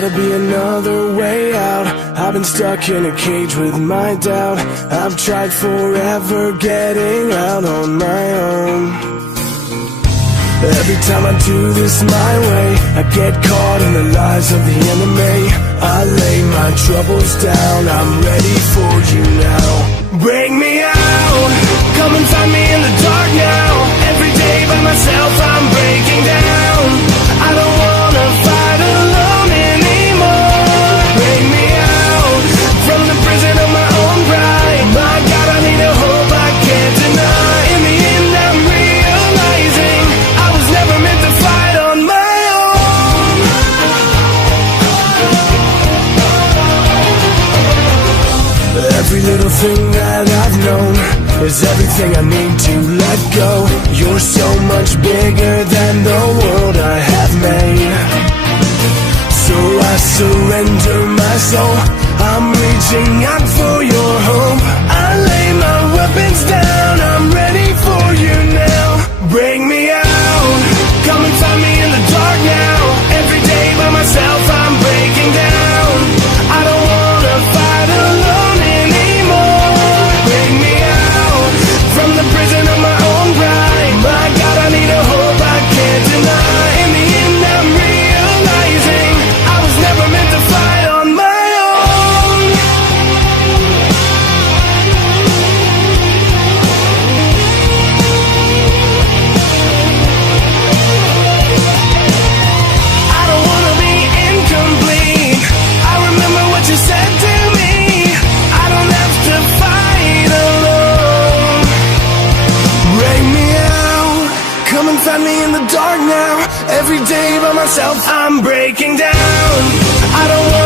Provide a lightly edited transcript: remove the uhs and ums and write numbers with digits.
gotta be another way out. I've been stuck in a cage with my doubt. I've tried forever getting out on my own. Every time I do this my way, I get caught in the lies of the enemy. I lay my troubles down, I'm ready for you now. Bring me out, come and find me in the dark now. Every day by myself I'm breaking down. I don't wanna fight alone anymore. Bring me out, from the prison of my own pride. My God, I need a hope I can't deny. In the end I'm realizing I was never meant to fight on my own. Every little thing that I've known is everything I need to let go. You're so much bigger than the world I have made. So I surrender my soul, I'm reaching out for your hope. I lay my weapons down, I'm ready for you now. Bring me out, come and find me in the dark now. Every day by myself I'm breaking down. I don't wanna fight alone anymore. Bring me out, from the prison of my own pride. My God, I need a hope I can't deny. In the end I'm realizing I was never meant to fight on my own. I don't wanna be incomplete. I remember what you said to me. I don't have to fight alone. Bring me out, come and find me in the dark now. Every day by myself I'm breaking down. I don't want